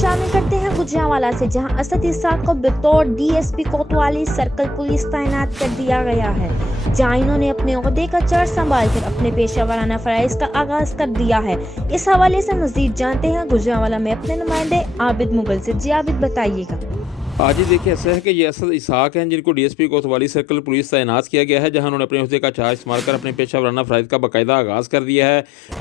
شامل کرتے ہیں گجرانوالہ سے، جہاں اسد اسحاق کو بطور DSP کوتوالی سرکل پولیس تعینات کر دیا گیا ہے، جہاں انہوں نے اپنے عہدے کا چارج سنبھال کر اپنے پیشہ ورانہ فرائض کا آغاز کر دیا ہے۔ اس حوالے سے مزید جانتے ہیں گجرانوالہ میں اپنے نمائندے عابد مغل سے۔ جی عابد، بتائیے گا۔ آج ہی دیکھیں ایسا ہے کہ یہ اسد اسحاق ہیں جن کو DSP کوتوالی سرکل پولیس تعینات کیا گیا ہے، جہاں انہوں نے اپنے عہدے کا چارج استعمال کر اپنے پیشہ ورانہ فرائض کا باقاعدہ آغاز کر دیا ہے۔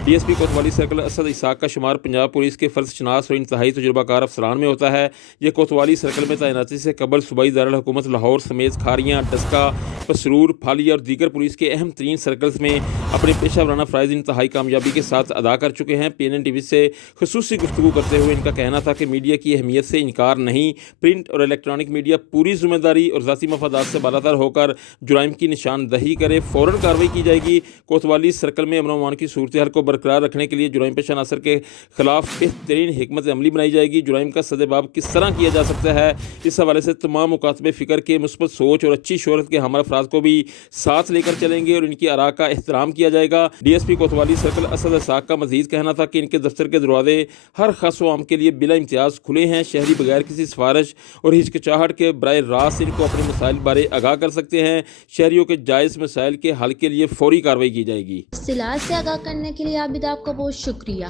DSP کوتوالی سرکل اسد اسحاق کا شمار پنجاب پولیس کے فرض شناس اور انتہائی تجربہ کار افسران میں ہوتا ہے۔ یہ کوتوالی سرکل میں تعیناتی سے قبل صوبائی دارالحکومت لاہور سمیت کھاریاں، ڈسکہ، پسرور، پھالیہ اور دیگر پولیس کے اہم ترین سرکلز میں اپنے پیشہ ورانہ فرائض انتہائی کامیابی کے ساتھ ادا کر چکے ہیں۔ PNN TV سے خصوصی گفتگو کرتے ہوئے ان کا کہنا تھا کہ میڈیا کی اہمیت سے انکار نہیں، پرنٹ اور الیکٹرانک میڈیا پوری ذمہ داری اور ذاتی مفادات سے بالاتر ہو کر جرائم کی نشاندہی کرے، فوراً کارروائی کی جائے گی۔ کوتوالی سرکل میں امن و امان کی صورتحال کو برقرار رکھنے کے لیے جرائم پیشہ عناصر کے خلاف بہترین حکمت عملی بنائی جائے گی۔ جرائم کا سدباب کس طرح کیا جا سکتا ہے، اس حوالے سے تمام مکاتب فکر کے مثبت سوچ اور اچھی شہرت کے حامل افراد کو بھی ساتھ لے کر چلیں گے اور ان کی آراء کا احترام کیا جائے گا۔ DSP کوتوالی سرکل اسد اسحاق کا مزید کہنا تھا کہ ان کے دفتر کے دروازے ہر خاص و عام کے لیے بلا امتیاز کھلے ہیں۔ شہری بغیر کسی سفارش اور ہچکچاہٹ کے براہ راست ان کو اپنے مسائل بارے آگاہ کر سکتے ہیں۔ شہریوں کے جائز مسائل کے حل کے لیے فوری کارروائی کی جائے گی۔ تفصیلات سے آگاہ کرنے کے لیے عابد آپ کا بہت شکریہ۔